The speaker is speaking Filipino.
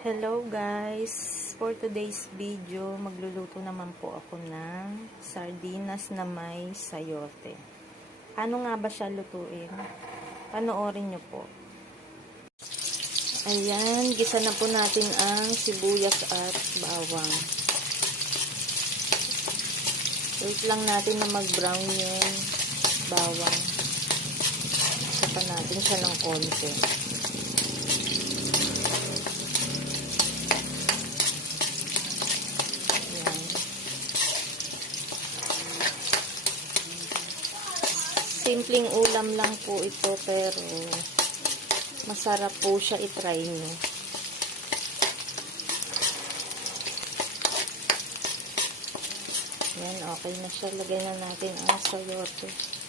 Hello guys! For today's video, magluluto naman po ako ng sardinas na may sayote. Paano nga ba siya lutuin? Panoorin nyo po. Ayan, gisa na po natin ang sibuyas at bawang. Wait lang natin na mag-brown yung bawang. Isa pa natin siya ng konti. Simpleng ulam lang po ito pero masarap po siya i-try nyo. Yan, okay na siya. Lagay na natin ang sayote.